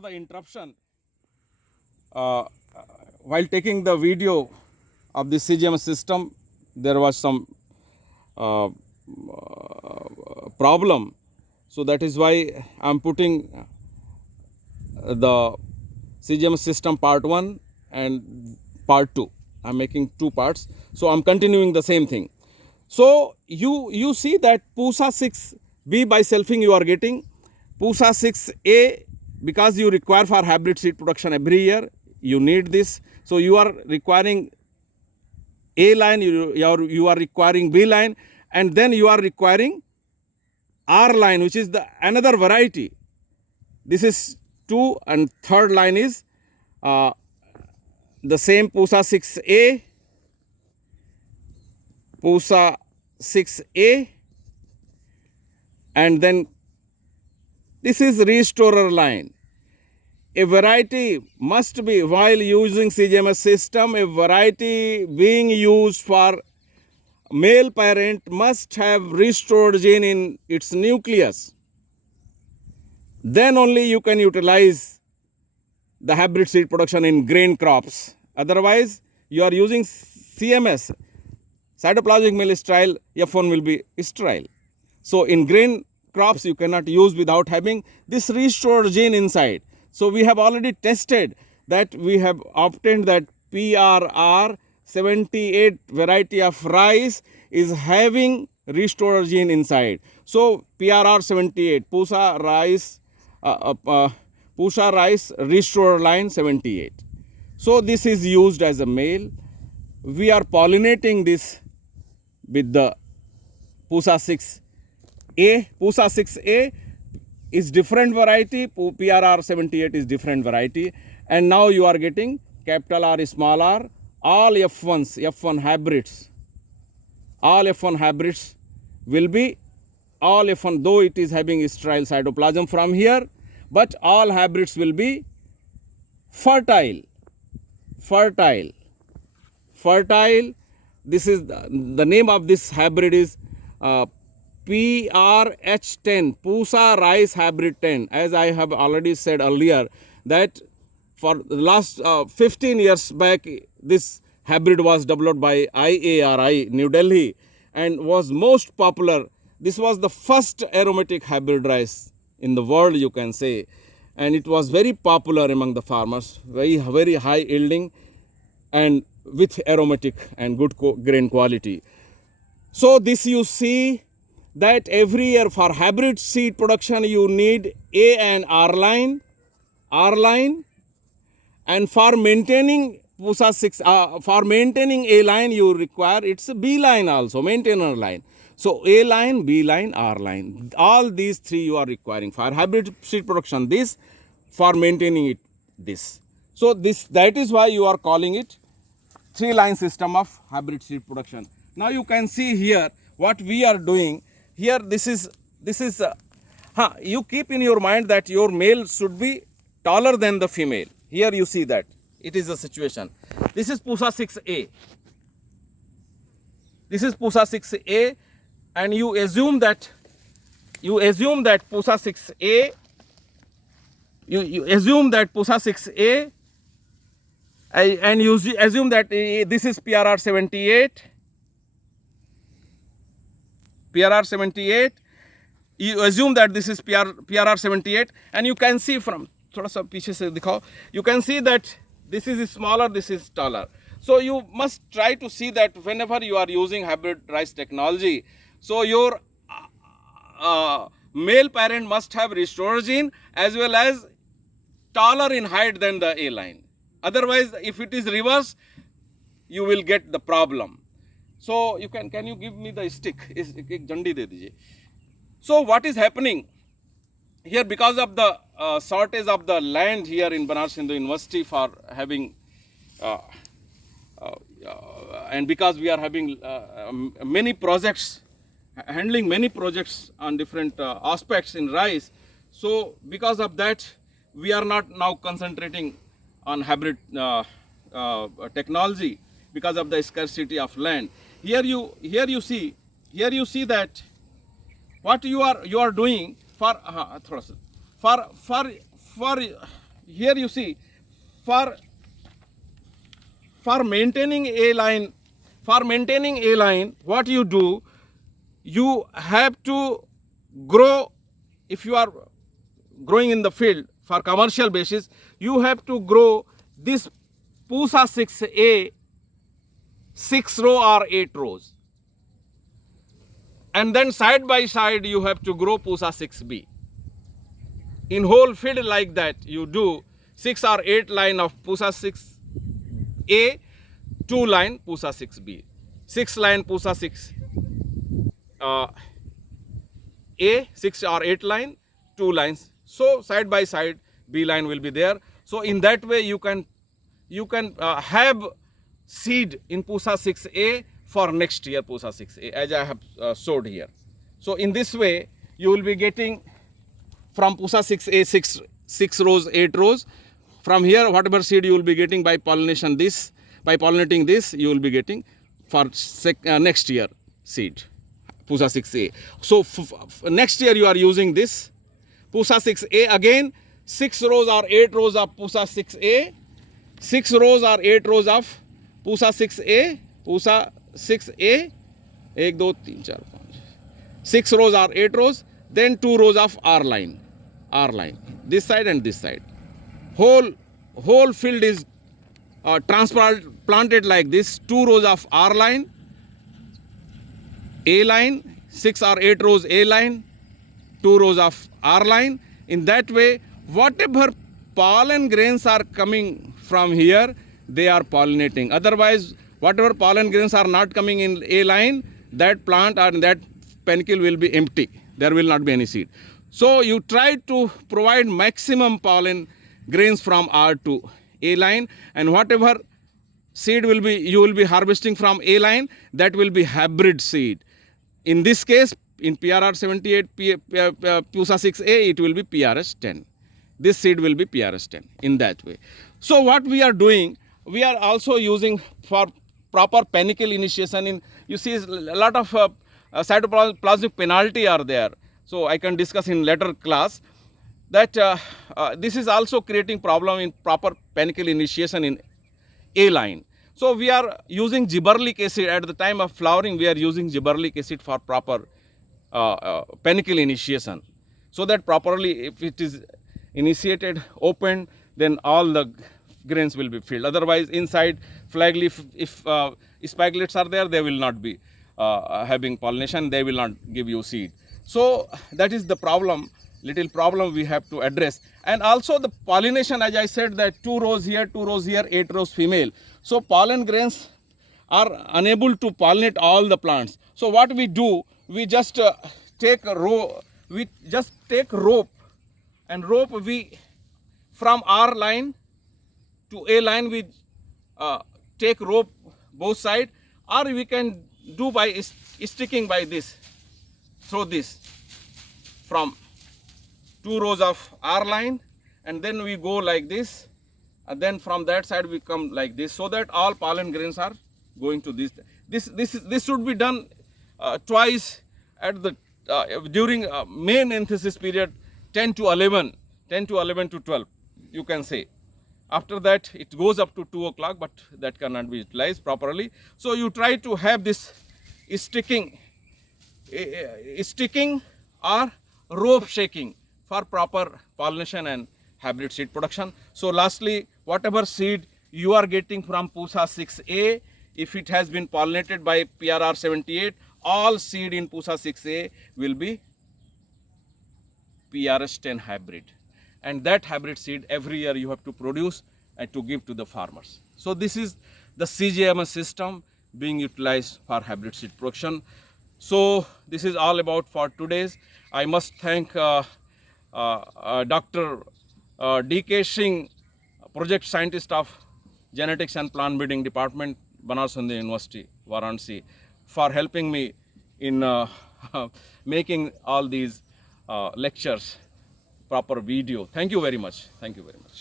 The interruption while taking the video of the CGM system, there was some problem. So that is why I am putting the CGM system part 1 and part 2. I am making 2 parts. So I am continuing the same thing. So you see that PUSA 6B by selfing you are getting, PUSA 6A because you require for hybrid seed production every year, you need this. So you are requiring A line, you are requiring B line, and then you are requiring R line, which is the another variety. This is 2, and third line is the same PUSA 6A, PUSA 6A, and then this is restorer line. A variety must be, while using CGMS system, a variety being used for male parent must have restored gene in its nucleus. Then only you can utilize the hybrid seed production in grain crops. Otherwise, you are using CMS, cytoplasmic male sterile, F1 will be sterile. So in grain crops you cannot use without having this restored gene inside. So we have already tested that we have obtained that PRR 78 variety of rice is having restored gene inside. So PRR 78 PUSA rice restorer line 78. So this is used as a male. We are pollinating this with the PUSA 6A. PUSA 6A is different variety, PRR 78 is different variety, and now you are getting capital R, small r, all F1s, F1 hybrids. All F1 hybrids will be, all F1, though it is having sterile cytoplasm from here, but all hybrids will be fertile. This is the name of this hybrid is PRH10, PUSA rice hybrid 10. As I have already said earlier, that for the last 15 years back, this hybrid was developed by IARI, New Delhi, and was most popular. This was the first aromatic hybrid rice in the world, you can say, and it was very popular among the farmers, very high yielding and with aromatic and good grain quality. So this you see that every year for hybrid seed production you need A and R line, and for maintaining PUSA 6, for maintaining A line you require it's B line also, maintainer line. So A line, B line, R line, all these 3 you are requiring for hybrid seed production, this, for maintaining it, this. So that is why you are calling it 3-line system of hybrid seed production. Now you can see here what we are doing. Here this is you keep in your mind that your male should be taller than the female. Here you see that it is the situation. This is PUSA 6A. This is PUSA 6A, and you assume that PUSA 6A, you assume that PUSA 6A, and you assume that this is PRR 78. PRR 78, you assume that this is PRR 78, and you can see from थोड़ा सा पीछे से दिखाओ, you can see that this is smaller, this is taller. So you must try to see that whenever you are using hybrid rice technology, so your male parent must have restored gene as well as taller in height than the A line. Otherwise, if it is reverse, you will get the problem. So you can you give me the stick? एक झंडी दे दीजिए. So what is happening here, because of the shortage of the land here in Banaras Hindu University for having and because we are having many projects, handling many projects on different aspects in rice. So because of that, we are not now concentrating on hybrid technology because of the scarcity of land. Here you see that what you are doing for here you see, for maintaining a line, what you do, you have to grow. If you are growing in the field for commercial basis, you have to grow this Pusa 6A 6 row or 8 rows, and then side by side you have to grow Pusa 6B. In whole field like that, you do 6 or 8 line of Pusa 6A, 2 line Pusa 6B, 6 line Pusa 6 A, 6 or 8 line, 2 lines. So side by side B line will be there. So in that way you can have seed in Pusa 6A for next year Pusa 6A, as I have showed here. So in this way you will be getting from Pusa 6A 6 rows, 8 rows. From here whatever seed you will be getting by pollinating this, you will be getting for next year seed Pusa 6A. So next year you are using this Pusa 6A again, 6 rows or 8 rows of Pusa 6A, 6 rows or 8 rows of Pusa 6A, 1, 2, 3, 4, 5, 6 rows or 8 rows, then 2 rows of R line, this side and this side. Whole field is transplanted like this, 2 rows of R line, A line, 6 or 8 rows A line, 2 rows of R line. In that way, whatever pollen grains are coming from here, they are pollinating. Otherwise, whatever pollen grains are not coming in A line, that plant or that panicle will be empty. There will not be any seed. So you try to provide maximum pollen grains from R to A line, and whatever seed you will be harvesting from A line, that will be hybrid seed. In this case, in PRR 78 Pusa 6A, it will be PRS 10. This seed will be PRS 10 in that way. So what we are doing, we are also using for proper panicle initiation. You see a lot of cytoplasmic penalty are there. So I can discuss in later class that this is also creating problem in proper panicle initiation in A line. So we are using gibberellic acid at the time of flowering. We are using gibberellic acid for proper panicle initiation, so that properly, if it is initiated, opened, then all the grains will be filled. Otherwise, inside flag leaf, if spikelets are there, they will not be having pollination. They will not give you seed. So that is the problem, little problem we have to address. And also the pollination, as I said, that 2 rows here, 2 rows here, 8 rows female. So pollen grains are unable to pollinate all the plants. So what we do, we just take a rope, and we from R line to A line, we take rope both sides, or we can do by sticking by this, through this from 2 rows of R line, and then we go like this, and then from that side we come like this, so that all pollen grains are going to this. This should be done twice at the during main anthesis period, 10 to 11 to 12, you can say. After that it goes up to 2 o'clock, but that cannot be utilized properly. So you try to have this sticking or rope shaking for proper pollination and hybrid seed production. So lastly, whatever seed you are getting from Pusa 6A, if it has been pollinated by PRR 78, all seed in Pusa 6A will be PRS 10 hybrid. And that hybrid seed every year you have to produce and to give to the farmers. So this is the CGMS system being utilized for hybrid seed production. So this is all about for today's. I must thank Dr. D.K. Singh, project scientist of Genetics and Plant Breeding Department, Banaras Hindu University, Varanasi, for helping me in making all these lectures proper video. Thank you very much. Thank you very much.